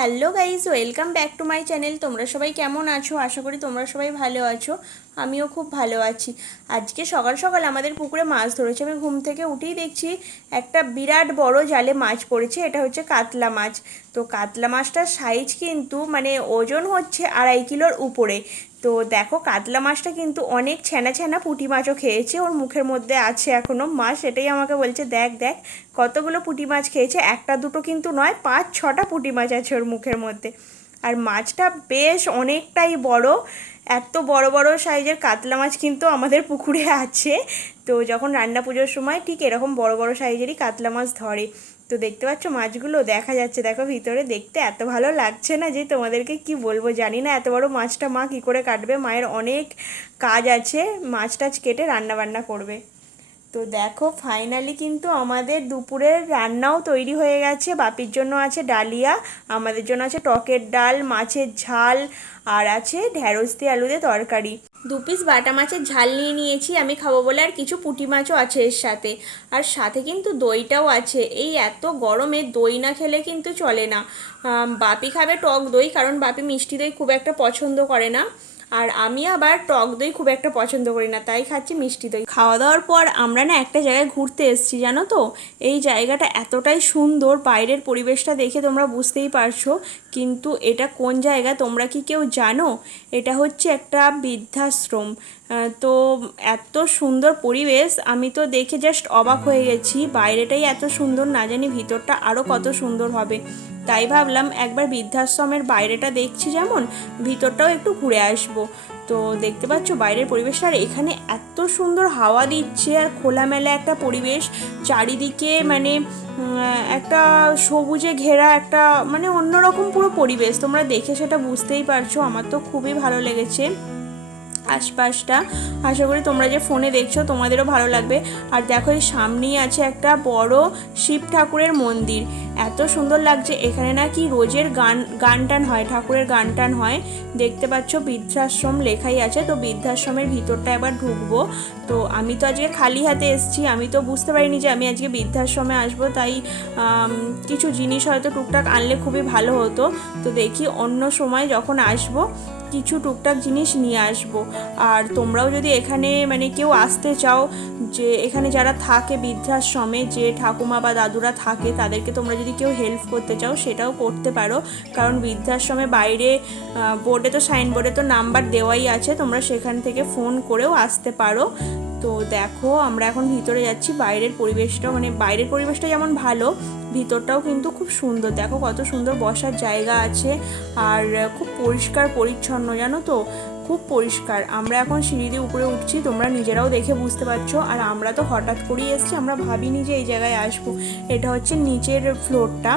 Hello guys, welcome back to my channel. তোমরা সবাই কেমন আছো? আশা করি তোমরা সবাই ভালো আছো। আমিও খুব ভালো আছি। আজকে সকাল সকাল আমাদের পুকুরে মাছ ধরেছে। আমি ঘুম থেকে উঠেই দেখছি একটা বিরাট বড় জালে মাছ পড়েছে। এটা হচ্ছে কাতলা মাছ। তো কাতলা মাছটার সাইজ কিন্তু মানে ওজন হচ্ছে 2.5 কিলোর উপরে। তো দেখো, কাতলা মাছটা কিন্তু অনেক ছ্যানা ছ্যানা পুঁটি মাছও খেয়েছে, ওর মুখের মধ্যে আছে এখনও। মাছ সেটাই আমাকে বলছে, দেখ দেখ কতগুলো পুঁটি মাছ খেয়েছে, একটা দুটো কিন্তু নয়, 5-6টা পুঁটি মাছ আছে ওর মুখের মধ্যে। আর মাছটা বেশ অনেকটাই বড়। এত বড় বড় সাইজের কাতলা মাছ কিন্তু আমাদের পুকুরে আছে। তো যখন রান্না পুজোর সময় ঠিক এরকম বড় বড় সাইজেরই কাতলা মাছ ধরে। তো দেখতে পাচ্ছ মাছগুলো দেখা যাচ্ছে, দেখো ভিতরে, দেখতে এত ভালো লাগছে না যে তোমাদেরকে কি বলবো। জানি না এত বড় মাছটা মা কী করে কাটবে, মায়ের অনেক কাজ আছে, মাছ টাছ কেটে রান্না বান্না করবে। তো দেখো ফাইনালি কিন্তু আমাদের দুপুরের রান্নাও তৈরি হয়ে গেছে। বাপির জন্য আছে ডালিয়া, আমাদের জন্য আছে টকের ডাল, মাছের ঝাল, আর আছে ঢ্যাঁড়স দিয়ে আলু দিয়ে তরকারি। 2 পিস বাটা মাছের ঝাল নিয়ে নিয়েছি আমি খাবো বলে, আর কিছু পুঁটি মাছও আছে এর সাথে। আর সাথে কিন্তু দইটাও আছে। এই এত গরমে দই না খেলে কিন্তু চলে না। বাপি খাবে টক দই, কারণ বাপি মিষ্টি দই খুব একটা পছন্দ করে না। আর আমি আবার টক দই খুব একটা পছন্দ করি না, তাই খাচ্ছি মিষ্টি দই। খাওয়া দাওয়ার পর আমরা না একটা জায়গায় ঘুরতে এসেছি, জানো তো। এই জায়গাটা এতটাই সুন্দর, বাইরের পরিবেশটা দেখে তোমরা বুঝতেই পারছো। কিন্তু এটা কোন জায়গা তোমরা কি কেউ জানো? এটা হচ্ছে একটা বৃদ্ধাশ্রম। তো এত সুন্দর পরিবেশ, আমি তো দেখে জাস্ট অবাক হয়ে গেছি। বাইরেটাই এত সুন্দর, না জানি ভিতরটা আরও কত সুন্দর হবে। তাই ভাবলাম একবার বৃদ্ধাশ্রমের বাইরেটা দেখছি যেমন, ভিতরটাও একটু ঘুরে আসবো। তো দেখতে পাচ্ছ বাইরের পরিবেশটা, আর এখানে এত সুন্দর হাওয়া দিচ্ছে, আর খোলামেলা একটা পরিবেশ চারিদিকে, মানে একটা সবুজে ঘেরা একটা, মানে অন্যরকম পুরো পরিবেশ। তোমরা দেখে সেটা বুঝতেই পারছো। আমার তো খুবই ভালো লেগেছে আশপাশটা। আশা করি তোমরা যে ফোনে দেখছো তোমাদেরও ভালো লাগবে। আর দেখো এই সামনেই আছে একটা বড় শিব ঠাকুরের মন্দির, এত সুন্দর লাগছে। এখানে নাকি রোজের গান টান হয়, ঠাকুরের গান টান হয়। দেখতে পাচ্ছ বৃদ্ধাশ্রম লেখাই আছে। তো বৃদ্ধাশ্রমের ভিতরটা এবার ঢুকবো। তো আমি তো আজকে খালি হাতে এসেছি, আমি তো বুঝতে পারিনি যে আমি আজকে বৃদ্ধাশ্রমে আসবো, তাই কিছু জিনিস হয়তো টুকটাক আনলে খুবই ভালো হতো। তো দেখি অন্য সময় যখন আসবো কিছু টুকটাক জিনিস নিয়ে আসব। আর তোমরাও যদি এখানে মানে কেউ আসতে চাও, যে এখানে যারা থাকে বৃদ্ধাশ্রমে, যে ঠাকুমা বা দাদুরা থাকে, তাদেরকে তোমরা যদি কেউ হেল্প করতে চাও সেটাও করতে পারো। কারণ বৃদ্ধাশ্রমে বাইরে বোর্ডে তো, সাইনবোর্ডে তো নাম্বার দেওয়াই আছে, তোমরা সেখান থেকে ফোন করেও আসতে পারো। তো দেখো আমরা এখন ভিতরে যাচ্ছি। বাইরের পরিবেশটাও, মানে বাইরের পরিবেশটা যেমন ভালো, ভিতরটাও কিন্তু খুব সুন্দর। দেখো কত সুন্দর বসার জায়গা আছে, আর খুব পরিষ্কার পরিচ্ছন্ন, জানো তো, খুব পরিষ্কার। আমরা এখন সিঁড়ি দিয়ে উপরে উঠছি, তোমরা নিজেরাও দেখে বুঝতে পারছো। আর আমরা তো হঠাৎ করেই এসেছি, আমরা ভাবিনি যে এই জায়গায় আসবো। এটা হচ্ছে নিচের ফ্লোরটা,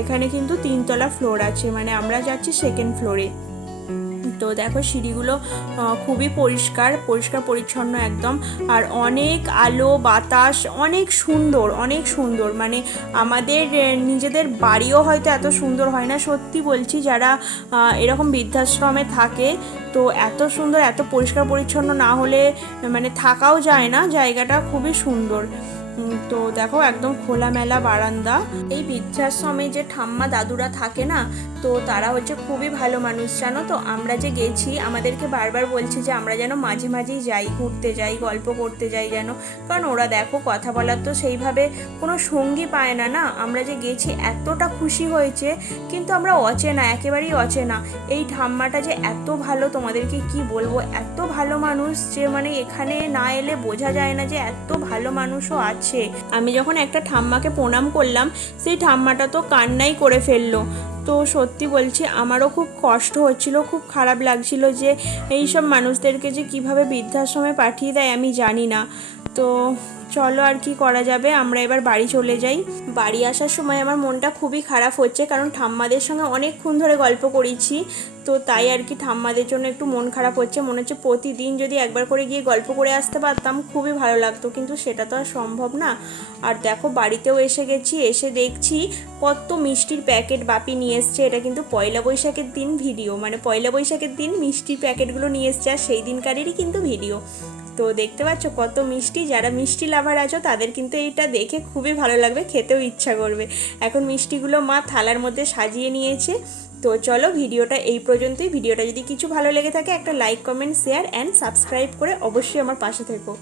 এখানে কিন্তু 3তলা ফ্লোর আছে, মানে আমরা যাচ্ছি 2nd ফ্লোরে। তো দেখো সিঁড়িগুলো খুবই পরিষ্কার পরিষ্কার পরিচ্ছন্ন একদম। আর অনেক আলো বাতাস, অনেক সুন্দর, অনেক সুন্দর। মানে আমাদের নিজেদের বাড়িও হয়তো এত সুন্দর হয় না, সত্যি বলছি। যারা এরকম বৃদ্ধাশ্রমে থাকে, তো এত সুন্দর, এত পরিষ্কার পরিচ্ছন্ন না হলে মানে থাকাও যায় না। জায়গাটা খুবই সুন্দর। তো দেখো একদম খোলামেলা বারান্দা। এই বৃদ্ধাশ্রমে যে ঠাম্মা দাদুরা থাকে না, তো তারা হচ্ছে খুবই ভালো মানুষ, জানো তো। আমরা যে গেছি, আমাদেরকে বারবার বলছে যে আমরা যেন মাঝে মাঝেই যাই, ঘুরতে যাই, গল্প করতে যাই যেন। কারণ ওরা দেখো কথা বলার তো সেইভাবে কোনো সঙ্গী পায় না। না, আমরা যে গেছি এতটা খুশি হয়েছে, কিন্তু আমরা অচেনা, একেবারেই অচেনা। এই ঠাম্মাটা যে এত ভালো, তোমাদেরকে কি বলবো, এত ভালো মানুষ যে মানে এখানে না এলে বোঝা যায় না যে এত ভালো মানুষও আছে। আমি যখন একটা ঠাম্মাকে প্রণাম করলাম, সেই ঠাম্মাটা তো কান্নাই করে ফেললো। তো সত্যি বলছি, আমারও খুব কষ্ট হচ্ছিল, খুব খারাপ লাগছিল যে এইসব মানুষদেরকে যে কিভাবে বৃদ্ধাশ্রমে পাঠিয়ে দেয় আমি জানি না। তো চলো আর কি করা যাবে, আমরা এবার বাড়ি চলে যাই। বাড়ি আসার সময় আমার মনটা খুবই খারাপ হচ্ছে, কারণ ঠাম্মাদের সঙ্গে অনেকক্ষণ ধরে গল্প করেছি। তো তাই আর কি ঠাম্মাদের জন্য একটু মন খারাপ হচ্ছে। মনে হচ্ছে প্রতিদিন যদি একবার করে গিয়ে গল্প করে আসতে পারতাম খুবই ভালো লাগতো, কিন্তু সেটা তো আর সম্ভব না। আর দেখো বাড়িতেও এসে গেছি, এসে দেখছি কত মিষ্টির প্যাকেট বাপি নিয়ে এসছে। এটা কিন্তু পয়লা বৈশাখের দিন ভিডিও, মানে পয়লা বৈশাখের দিন মিষ্টির প্যাকেটগুলো নিয়ে এসছে, আর সেই দিনকারেরই কিন্তু ভিডিও। তো দেখতে পাচ্ছ কত মিষ্টি, যারা মিষ্টি লাভার আছো তাদের কিন্তু এইটা দেখে খুবই ভালো লাগবে, খেতেও ইচ্ছা করবে। এখন মিষ্টিগুলো মা থালার মধ্যে সাজিয়ে নিয়েছে। তো চলো ভিডিওটা এই পর্যন্তই। ভিডিওটা যদি কিছু ভালো লেগে থাকে একটা like, comment, share and subscribe করে অবশ্যই আমার পাশে থেকো।